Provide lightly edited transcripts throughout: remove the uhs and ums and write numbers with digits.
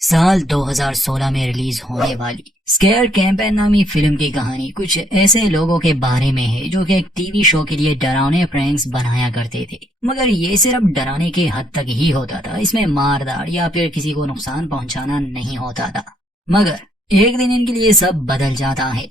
साल 2016 में रिलीज होने वाली स्केयर कैंपेन नामी फिल्म की कहानी कुछ ऐसे लोगों के बारे में है जो कि एक टीवी शो के लिए डरावने प्रैंक्स बनाया करते थे। मगर ये सिर्फ डराने के हद तक ही होता था, इसमें मारदार या फिर किसी को नुकसान पहुंचाना नहीं होता था। मगर एक दिन इनके लिए सब बदल जाता है।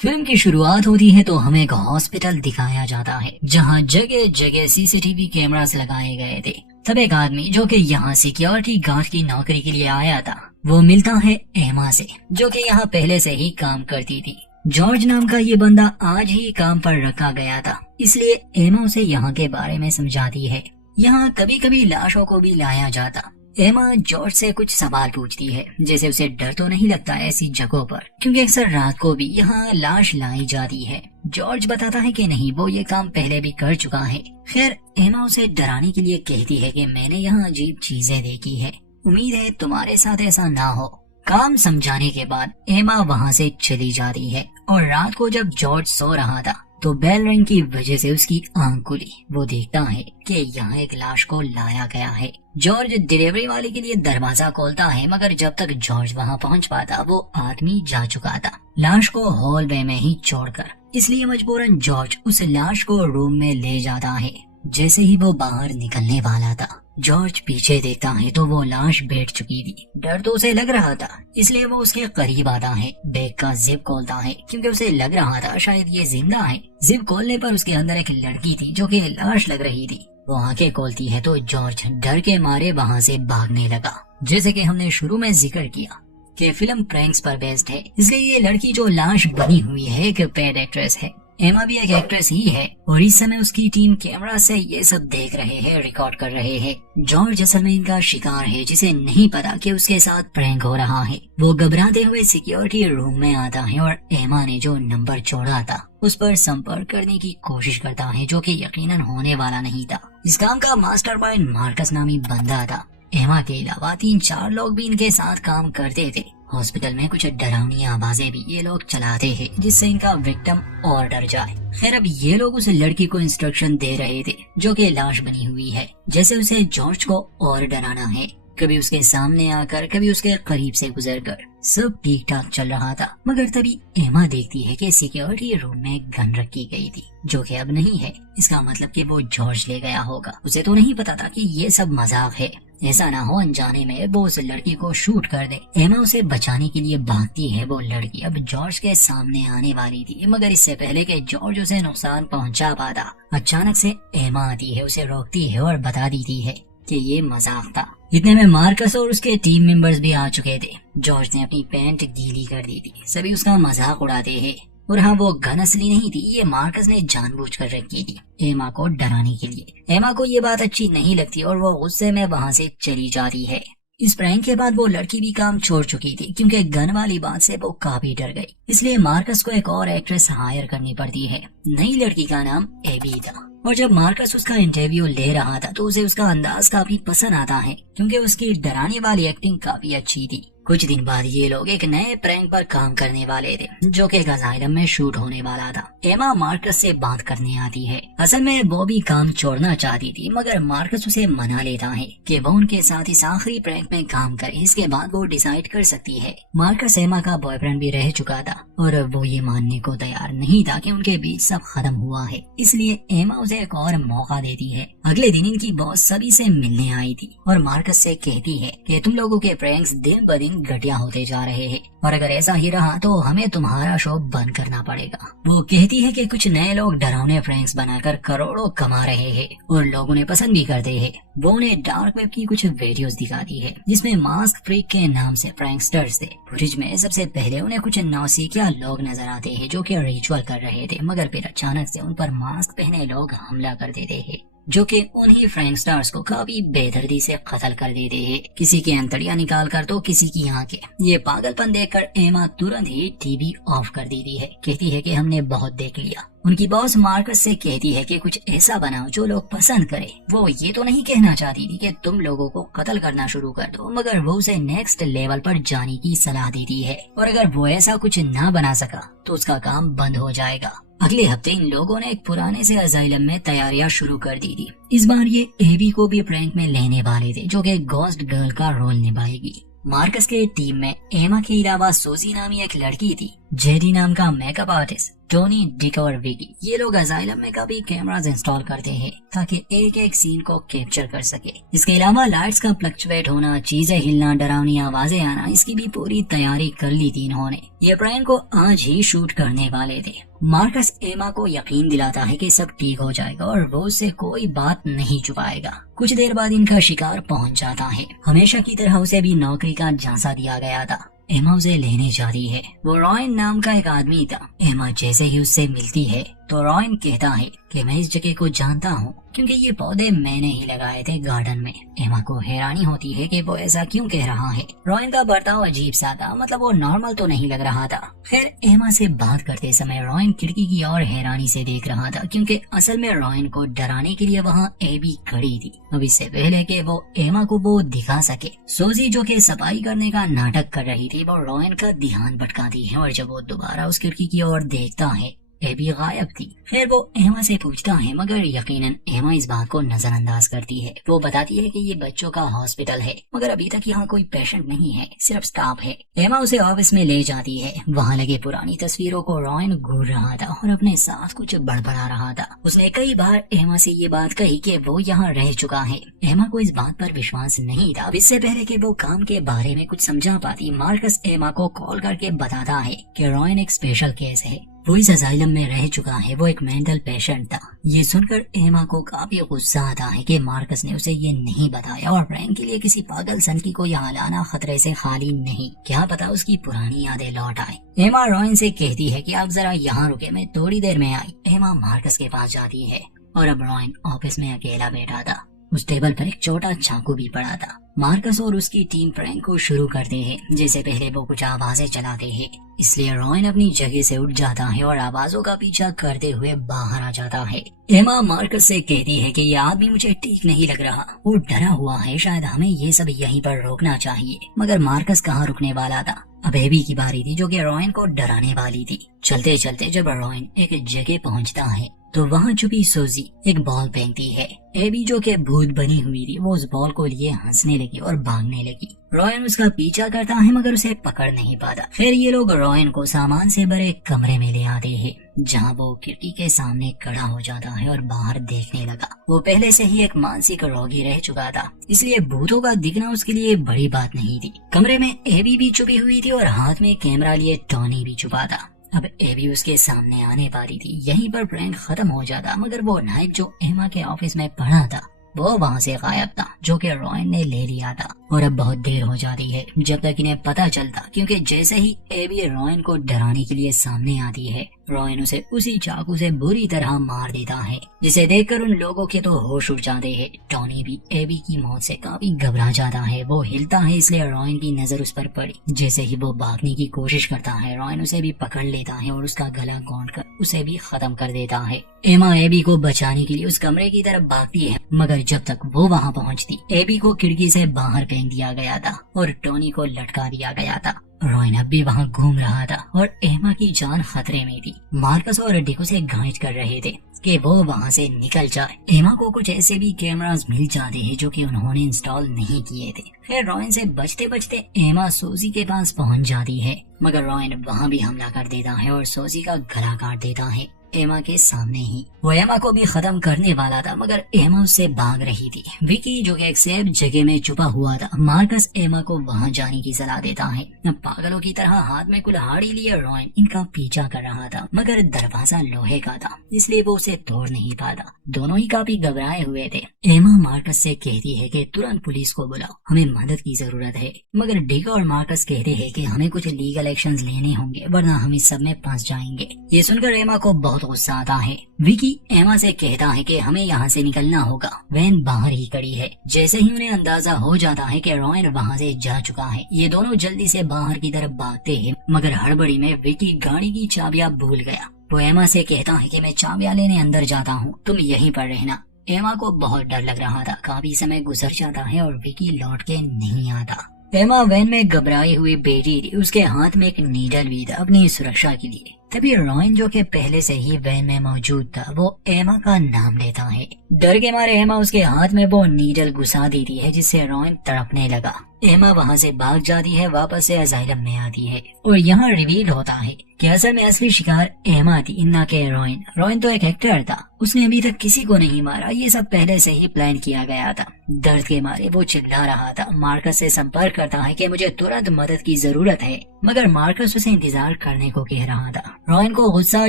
फिल्म की शुरुआत होती है तो हमें एक हॉस्पिटल दिखाया जाता है जहां जगह जगह सीसीटीवी कैमरास लगाए गए थे। तब एक आदमी जो कि यहाँ सिक्योरिटी गार्ड की नौकरी के लिए आया था वो मिलता है एमा से, जो कि यहाँ पहले से ही काम करती थी। जॉर्ज नाम का ये बंदा आज ही काम पर रखा गया था, इसलिए एमा उसे यहाँ के बारे में समझाती है। यहाँ कभी कभी लाशों को भी लाया जाता। एमा जॉर्ज से कुछ सवाल पूछती है, जैसे उसे डर तो नहीं लगता ऐसी जगहों पर, क्योंकि अक्सर रात को भी यहाँ लाश लाई जाती है। जॉर्ज बताता है कि नहीं, वो ये काम पहले भी कर चुका है। खैर एमा उसे डराने के लिए कहती है कि मैंने यहाँ अजीब चीजें देखी है, उम्मीद है तुम्हारे साथ ऐसा ना हो। काम समझाने के बाद एमा वहाँ से चली जाती है और रात को जब जॉर्ज सो रहा था तो बेल रिंग की वजह से उसकी आंख खुली। वो देखता है कि यहाँ एक लाश को लाया गया है। जॉर्ज डिलीवरी वाले के लिए दरवाजा खोलता है, मगर जब तक जॉर्ज वहाँ पहुँच पाता वो आदमी जा चुका था, लाश को हॉलवे में ही छोड़कर। इसलिए मजबूरन जॉर्ज उस लाश को रूम में ले जाता है। जैसे ही वो बाहर निकलने वाला था, जॉर्ज पीछे देखता है तो वो लाश बैठ चुकी थी। डर तो उसे लग रहा था, इसलिए वो उसके करीब आता है, बैग का जिप खोलता है क्योंकि उसे लग रहा था शायद ये जिंदा है। जिप खोलने पर उसके अंदर एक लड़की थी जो कि लाश लग रही थी। वो आंखें खोलती है तो जॉर्ज डर के मारे वहाँ से भागने लगा। जैसे कि हमने शुरू में जिक्र किया कि फिल्म प्रैंक्स पर बेस्ड है, इसलिए ये लड़की जो लाश बनी हुई है एक पेड एक्ट्रेस है। एमा भी एक एक्ट्रेस ही है और इस समय उसकी टीम कैमरा से ये सब देख रहे हैं, रिकॉर्ड कर रहे हैं। जॉर्ज असल में इनका शिकार है, जिसे नहीं पता कि उसके साथ प्रैंक हो रहा है। वो घबराते हुए सिक्योरिटी रूम में आता है और एमा ने जो नंबर छोड़ा था उस पर संपर्क करने की कोशिश करता है, जो कि यकीनन होने वाला नहीं था। इस काम का मास्टरमाइंड मार्कस नामी बंदा था। एमा के अलावा 3-4 लोग भी इनके साथ काम करते थे। हॉस्पिटल में कुछ डरावनी आवाजें भी ये लोग चलाते हैं जिससे इनका विक्टिम और डर जाए। खैर अब ये लोग उस लड़की को इंस्ट्रक्शन दे रहे थे जो कि लाश बनी हुई है, जैसे उसे जॉर्ज को और डराना है। कभी उसके सामने आकर, कभी उसके करीब से गुजरकर। सब ठीक ठाक चल रहा था, मगर तभी एमा देखती है कि सिक्योरिटी रूम में गन रखी गई थी, जो कि अब नहीं है। इसका मतलब कि वो जॉर्ज ले गया होगा। उसे तो नहीं पता था कि ये सब मजाक है, ऐसा ना हो अनजाने में वो उस लड़की को शूट कर दे। एमा उसे बचाने के लिए भागती है। वो लड़की अब जॉर्ज के सामने आने वाली थी, मगर इससे पहले कि जॉर्ज उसे नुकसान पहुंचा पाता, अचानक से एमा आती है, उसे रोकती है और बता देती है कि ये मजाक था। इतने में मार्कस और उसके टीम मेंबर्स भी आ चुके थे। जॉर्ज ने अपनी पैंट गीली कर दी थी, सभी उसका मजाक उड़ाते हैं। और हाँ, वो गन असली नहीं थी, ये मार्कस ने जानबूझकर रखी थी एमा को डराने के लिए। एमा को ये बात अच्छी नहीं लगती और वो गुस्से में वहाँ से चली जाती है। इस प्रैंक के बाद वो लड़की भी काम छोड़ चुकी थी क्योंकि गन वाली बात से वो काफी डर गई। इसलिए मार्कस को एक और एक्ट्रेस हायर करनी पड़ती है। नई लड़की का नाम एबी था और जब मार्कस उसका इंटरव्यू ले रहा था तो उसे उसका अंदाज काफी पसंद आता है क्योंकि उसकी डराने वाली एक्टिंग काफी अच्छी थी। कुछ दिन बाद ये लोग एक नए प्रैंक पर काम करने वाले थे जो कि एक असाइलम में शूट होने वाला था। एमा मार्कस से बात करने आती है। असल में वो भी काम छोड़ना चाहती थी, मगर मार्कस उसे मना लेता है कि वो उनके साथ इस आखिरी प्रैंक में काम करे, इसके बाद वो डिसाइड कर सकती है। मार्कस एमा का बॉयफ्रेंड भी रह चुका था और वो ये मानने को तैयार नहीं था कि उनके बीच सब खत्म हुआ है, इसलिए एमा उसे एक और मौका देती है। अगले दिन इनकी बॉस सभी से मिलने आई थी और मार्कस से कहती है कि तुम लोगों के प्रैंक्स दिन ब दिन घटिया होते जा रहे हैं और अगर ऐसा ही रहा तो हमें तुम्हारा शो बंद करना पड़ेगा। वो कहती है कि कुछ नए लोग डरावने प्रैंक्स बनाकर करोड़ों कमा रहे हैं और लोग उन्हें पसंद भी करते हैं। वो उन्हें डार्क वेब की कुछ वीडियोस दिखाती है जिसमें मास्क फ्रीक के नाम से प्रैंकस्टर्स थे। फुटेज में सबसे पहले उन्हें कुछ नौसिखिया लोग नजर आते हैं जो कि रिचुअल कर रहे थे, मगर फिर अचानक से उन पर मास्क पहने लोग हमला कर देते हैं जो कि उन्हीं प्रैंकस्टर्स को काफी बेदर्दी से कत्ल कर देते हैं, किसी की अंतड़ियां निकाल कर तो किसी की आंखें। ये पागलपन देखकर एमा तुरंत ही टीवी ऑफ कर देती है, कहती है कि हमने बहुत देख लिया। उनकी बॉस मार्कस से कहती है कि कुछ ऐसा बनाओ जो लोग पसंद करें। वो ये तो नहीं कहना चाहती थी कि तुम लोगों को कत्ल करना शुरू कर दो, मगर वो उसे नेक्स्ट लेवल पर जाने की सलाह देती है और अगर वो ऐसा कुछ ना बना सका तो उसका काम बंद हो जाएगा। अगले हफ्ते इन लोगों ने एक पुराने से असाइलम में तैयारियां शुरू कर दी थी। इस बार ये एबी को भी प्रैंक में लेने वाले थे जो कि घोस्ट गर्ल का रोल निभाएगी। मार्कस के टीम में एमा के अलावा सोजी नामी एक लड़की थी, जेडी नाम का मेकअप आर्टिस्ट, टोनी, डिक और विकी। ये लोग असाइलम में काफी कैमरास इंस्टॉल करते हैं ताकि एक एक सीन को कैप्चर कर सके। इसके अलावा लाइट्स का फ्लक्चुएट होना, चीजें हिलना, डरावनी आवाजें आना, इसकी भी पूरी तैयारी कर ली थी इन्होंने। ये प्रैंक को आज ही शूट करने वाले थे। मार्कस एमा को यकीन दिलाता है कि सब ठीक हो जाएगा और वो उससे कोई बात नहीं छुपाएगा। कुछ देर बाद इनका शिकार पहुंच जाता है। हमेशा की तरह उसे भी नौकरी का झांसा दिया गया था। एमा उसे लेने जाती है। वो रॉयन नाम का एक आदमी था। एमा जैसे ही उससे मिलती है तो रॉयन कहता है कि मैं इस जगह को जानता हूँ क्योंकि ये पौधे मैंने ही लगाए थे गार्डन में। एमा को हैरानी होती है कि वो ऐसा क्यों कह रहा है। रॉयन का बर्ताव अजीब सा था, मतलब वो नॉर्मल तो नहीं लग रहा था। खैर, एमा से बात करते समय रॉयन खिड़की की ओर हैरानी से देख रहा था क्योंकि असल में रॉयन को डराने के लिए वहाँ एबी खड़ी थी। अब इससे पहले कि वो एमा को वो दिखा सके, सोजी जो कि सफाई करने का नाटक कर रही थी, वो रॉयन का ध्यान भटकाती है और जब वो दोबारा उस खिड़की की ओर देखता है, एबी गायब थी। फिर वो एमा से पूछता है मगर यकीनन एमा इस बात को नजरअंदाज करती है। वो बताती है कि ये बच्चों का हॉस्पिटल है मगर अभी तक यहाँ कोई पेशेंट नहीं है, सिर्फ स्टाफ है। एमा उसे ऑफिस में ले जाती है। वहाँ लगे पुरानी तस्वीरों को रॉयन घूर रहा था और अपने साथ कुछ बड़बड़ा रहा था। उसने कई बार एमा से ये बात कही कि वो यहाँ रह चुका है। एमा को इस बात पर विश्वास नहीं था। इससे पहले कि वो काम के बारे में कुछ समझा पाती, मार्कस एमा को कॉल करके बताता है कि रॉयन एक स्पेशल केस है, वो इस असाइलम में रह चुका है, वो एक मेंटल पेशेंट था। ये सुनकर एमा को काफी गुस्सा आता है कि मार्कस ने उसे ये नहीं बताया और प्रैंक के लिए किसी पागल सनकी को यहाँ लाना खतरे से खाली नहीं। क्या पता उसकी पुरानी यादें लौट आए। एमा रॉयन से कहती है कि आप जरा यहाँ रुके, मैं थोड़ी देर में आई। एमा मार्कस के पास जाती है और अब रॉयन ऑफिस में अकेला बैठा था। उस टेबल पर एक छोटा चाकू भी पड़ा था। मार्कस और उसकी टीम प्रैंक को शुरू करते हैं। जैसे पहले वो कुछ आवाजें चलाते हैं, इसलिए रॉयन अपनी जगह से उठ जाता है और आवाजों का पीछा करते हुए बाहर आ जाता है। एमा मार्कस से कहती है कि ये आदमी मुझे ठीक नहीं लग रहा, वो डरा हुआ है, शायद हमें ये सब यहीं पर रोकना चाहिए। मगर मार्कस कहाँ रुकने वाला था। अब एबी की बारी थी जो कि रॉयन को डराने वाली थी। चलते चलते जब रॉयन एक जगह पहुँचता है तो वहाँ छुपी सोजी एक बॉल फेंकती है। एबी जो कि भूत बनी हुई थी, वो उस बॉल को लिए हंसने लगी और भागने लगी। रॉयन उसका पीछा करता है मगर उसे पकड़ नहीं पाता। फिर ये लोग रॉयन को सामान से भरे कमरे में ले आते हैं जहाँ वो खिड़की के सामने खड़ा हो जाता है और बाहर देखने लगा। वो पहले से ही एक मानसिक रोगी रह चुका था, इसलिए भूतों का दिखना उसके लिए बड़ी बात नहीं थी। कमरे में एबी भी छुपी हुई थी और हाथ में कैमरा लिए टॉनी भी छुपा था। अब एबी उसके सामने आने वाली थी। यहीं पर प्रैंक खत्म हो जाता मगर वो नाइफ जो एमा के ऑफिस में पड़ा था वो वहाँ से गायब था, जो कि रॉयन ने ले लिया था। और अब बहुत देर हो जाती है जब तक इन्हें पता चलता, क्योंकि जैसे ही एबी रॉयन को डराने के लिए सामने आती है, रॉयन उसे उसी चाकू से बुरी तरह मार देता है, जिसे देखकर उन लोगों के तो होश उड़ जाते हैं। टॉनी भी एबी की मौत से काफी घबरा जाता है। वो हिलता है, इसलिए रॉयन की नजर उस पर पड़ी। जैसे ही वो भागने की कोशिश करता है, रॉयन उसे भी पकड़ लेता है और उसका गला घोंट कर उसे भी खत्म कर देता है। एमा एबी को बचाने के लिए उस कमरे की तरफ भागती है, मगर जब तक वो वहाँ पहुँचती, एबी को खिड़की से बाहर फेंक दिया गया था और टोनी को लटका दिया गया था। रॉयन अब भी वहाँ घूम रहा था और एमा की जान खतरे में थी। मार्कस और डिक उसे गाइड कर रहे थे कि वो वहाँ से निकल जाए। एमा को कुछ ऐसे भी कैमरास मिल जाते हैं जो कि उन्होंने इंस्टॉल नहीं किए थे। फिर रॉयन से बचते बचते एमा सोजी के पास पहुँच जाती है, मगर रॉयन वहाँ भी हमला कर देता है और सोजी का गला काट देता है एमा के सामने ही। वो एमा को भी खत्म करने वाला था मगर एमा उससे भाग रही थी। विकी जो कि एक सेफ जगह में छुपा हुआ था, मार्कस एमा को वहां जाने की सलाह देता है। पागलों की तरह हाथ में कुल्हाड़ी लिए रॉयन इनका पीछा कर रहा था, मगर दरवाजा लोहे का था, इसलिए वो उसे तोड़ नहीं पाता। दोनों ही काफी घबराए हुए थे। एमा मार्कस से कहती है कि तुरंत पुलिस को बुलाओ, हमें मदद की जरूरत है। मगर डिक और मार्कस कहते हैं कि हमें कुछ लीगल एक्शंस लेने होंगे वरना हम इस सब में फंस जाएंगे। ये सुनकर एमा को बहुत गुस्सा आता है। विकी एमा से कहता है कि हमें यहाँ से निकलना होगा, वैन बाहर ही खड़ी है। जैसे ही उन्हें अंदाजा हो जाता है कि रॉयन वहाँ से जा चुका है, ये दोनों जल्दी से बाहर की तरफ भागते हैं, मगर हड़बड़ी में विकी गाड़ी की चाबियां भूल गया। वो एमा से कहता है कि मैं चाबियां लेने अंदर जाता हूँ, तुम यहीं पर रहना। एमा को बहुत डर लग रहा था। काफी समय गुजर जाता है और विकी लौट के नहीं आता। एमा वैन में घबराई हुई बैठी थी, उसके हाथ में एक नीडल भी था अपनी सुरक्षा के लिए। तभी रॉयन जो कि पहले से ही वैन में मौजूद था, वो एमा का नाम लेता है। डर के मारे एमा उसके हाथ में वो नीडल घुसा देती है, जिससे रॉयन तड़पने लगा। एमा वहाँ से भाग जाती है, वापस से असाइलम में आती है और यहाँ रिवील होता है कि असल में असली शिकार एमा थी, ना कि रॉयन। रॉयन तो एक एक्टर था, उसने अभी तक किसी को नहीं मारा, ये सब पहले से ही प्लान किया गया था। दर्द के मारे वो चिल्ला रहा था। मार्कस से संपर्क करता है कि मुझे तुरंत मदद की जरूरत है, मगर मार्कस उसे इंतजार करने को कह रहा था। रॉयन को गुस्सा आ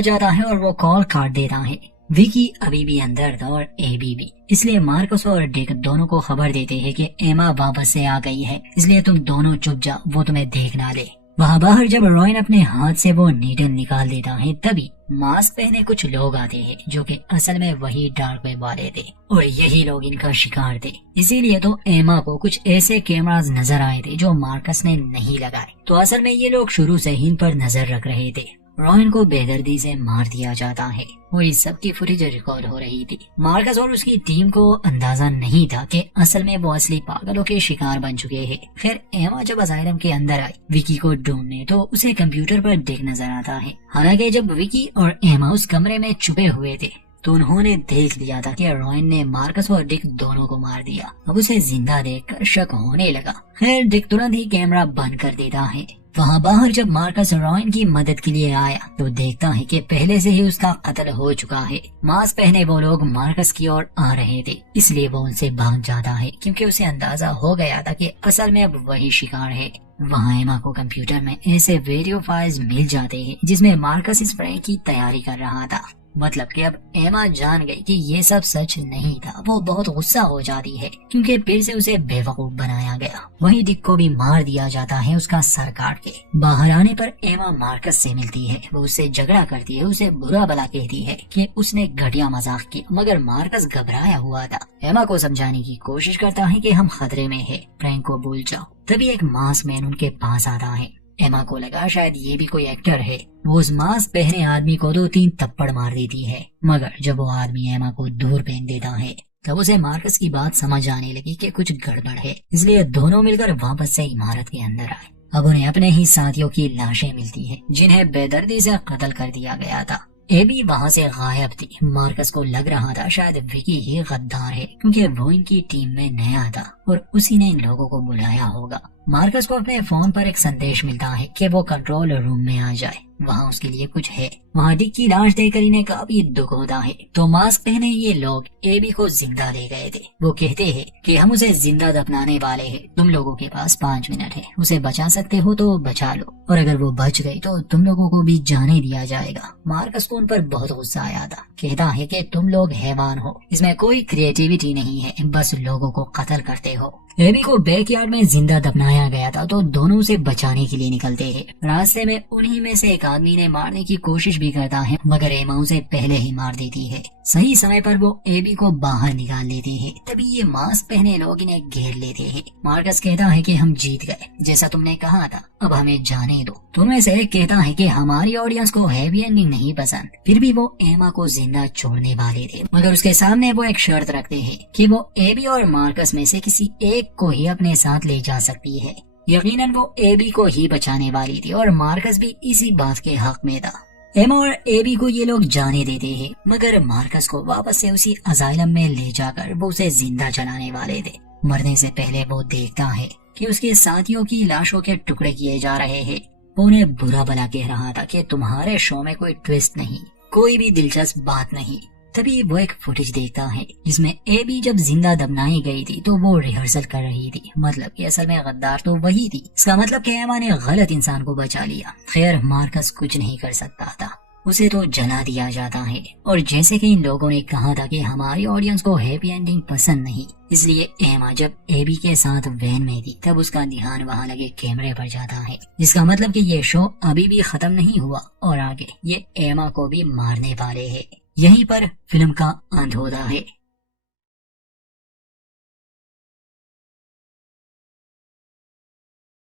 जाता है और वो कॉल काट देता है। विकी अभी भी अंदर था और एबी भी, इसलिए मार्कस और डिक दोनों को खबर देते हैं कि एमा वापस से आ गई है, इसलिए तुम दोनों चुप जाओ, वो तुम्हें देख ना ले। वहाँ बाहर जब रॉयन अपने हाथ से वो नीडल निकाल देता है, तभी मास्क पहने कुछ लोग आते हैं जो कि असल में वही डार्क वेब वाले थे और यही लोग इनका शिकार थे। इसीलिए तो एमा को कुछ ऐसे कैमरास नजर आए थे जो मार्कस ने नहीं लगाए। तो असल में ये लोग शुरू से ही इन पर नजर रख रहे थे। रॉयन को बेदर्दी से मार दिया जाता है और इस सब की फुटेज रिकॉर्ड हो रही थी। मार्कस और उसकी टीम को अंदाजा नहीं था कि असल में वो असली पागलों के शिकार बन चुके हैं। खैर एमा जब असाइलम के अंदर आई विकी को ढूंढने, तो उसे कंप्यूटर पर डिक नजर आता है। हालांकि जब विकी और एमा उस कमरे में छुपे हुए थे तो उन्होंने देख लिया था कि रॉयन ने मार्कस और डिक दोनों को मार दिया। अब उसे जिंदा देखकर शक होने लगा। खैर डिक तुरंत ही कैमरा बंद कर देता है। वहाँ बाहर जब मार्कस रॉयन की मदद के लिए आया तो देखता है कि पहले से ही उसका कत्ल हो चुका है। मास्क पहने वो लोग मार्कस की ओर आ रहे थे, इसलिए वो उनसे भाग जाता है क्योंकि उसे अंदाजा हो गया था कि असल में अब वही शिकार है। वहाँ एमा को कंप्यूटर में ऐसे वीडियो फाइल्स मिल जाते हैं जिसमें मार्कस इस प्रैंक की तैयारी कर रहा था। मतलब कि अब एमा जान गई कि ये सब सच नहीं था। वो बहुत गुस्सा हो जाती है क्योंकि फिर से उसे बेवकूफ बनाया गया। वहीं डिक को भी मार दिया जाता है, उसका सर काट के। बाहर आने पर एमा मार्कस से मिलती है। वो उससे झगड़ा करती है, उसे बुरा भला कहती है कि उसने घटिया मजाक किया, मगर मार्कस घबराया हुआ था। एमा को समझाने की कोशिश करता है कि हम खतरे में है, प्रैंक को भूल जाओ। तभी एक मास्क मैन उनके पास आता है। एमा को लगा शायद ये भी कोई एक्टर है। वो उस मास्क पहने आदमी को 2-3 थप्पड़ मार देती है, मगर जब वो आदमी एमा को दूर फेंक देता है तब उसे मार्कस की बात समझ आने लगी कि कुछ गड़बड़ है, इसलिए दोनों मिलकर वापस से इमारत के अंदर आए। अब उन्हें अपने ही साथियों की लाशें मिलती है जिन्हें बेदर्दी से कत्ल कर दिया गया था। एबी वहाँ से गायब थी। मार्कस को लग रहा था शायद विकी ही गद्दार है क्योंकि वो इनकी टीम में नया था और उसी ने इन लोगों को बुलाया होगा। मार्कस को अपने फोन पर एक संदेश मिलता है कि वो कंट्रोल रूम में आ जाए, वहाँ उसके लिए कुछ है। वहाँ डिक की लाश देखकर इन्हें काफी दुख होता है। तो मास्क पहने ये लोग एबी को जिंदा ले गए थे। वो कहते हैं कि हम उसे जिंदा दफनाने वाले हैं, तुम लोगों के पास 5 मिनट है, उसे बचा सकते हो तो बचा लो, और अगर वो बच गई तो तुम लोगों को भी जाने दिया जाएगा। मार्कस को उन पर बहुत गुस्सा आया था। कहता है कि तुम लोग हैवान हो, इसमें कोई क्रिएटिविटी नहीं है, बस लोगों को कत्ल करते हो। एबी को बैकयार्ड में जिंदा दफनाया गया था तो दोनों उसे बचाने के लिए निकलते हैं। रास्ते में उन्हीं में से एक आदमी ने मारने की कोशिश भी करता है, मगर एमा उसे पहले ही मार देती है। सही समय पर वो एबी को बाहर निकाल लेते हैं। तभी ये मास्क पहने लोग इन्हें घेर लेते हैं। मार्कस कहता है कि हम जीत गए, जैसा तुमने कहा था, अब हमें जाने दो। तुममें से एक कहता है कि हमारी ऑडियंस को हैप्पी एंडिंग नहीं पसंद। फिर भी वो एमा को जिंदा छोड़ने वाले थे, मगर उसके सामने वो एक शर्त रखते हैं कि वो एबी और मार्कस में से किसी एक को ही अपने साथ ले जा सकती है। यकीनन वो एबी को ही बचाने वाली थी और मार्कस भी इसी बात के हक में था। एमा और एबी को ये लोग जाने देते हैं, मगर मार्कस को वापस से उसी असाइलम में ले जाकर वो उसे जिंदा जलाने वाले थे। मरने से पहले वो देखता है कि उसके साथियों की लाशों के टुकड़े किए जा रहे हैं। वो उन्हें बुरा भला कह रहा था कि तुम्हारे शो में कोई ट्विस्ट नहीं, कोई भी दिलचस्प बात नहीं। तभी वो एक फुटेज देखता है जिसमें एबी जब जिंदा दफनाई गई थी तो वो रिहर्सल कर रही थी। मतलब कि असल में गद्दार तो वही थी। इसका मतलब कि एमा ने गलत इंसान को बचा लिया। खैर मार्कस कुछ नहीं कर सकता था, उसे तो जला दिया जाता है। और जैसे कि इन लोगों ने कहा था कि हमारी ऑडियंस को हैप्पी एंडिंग पसंद नहीं, इसलिए एमा जब एबी के साथ वैन में थी तब उसका ध्यान वहाँ लगे कैमरे पर जाता है। इसका मतलब कि ये शो अभी भी खत्म नहीं हुआ और आगे ये एमा को भी मारने वाले हैं। यहीं पर फिल्म का अंत होता है।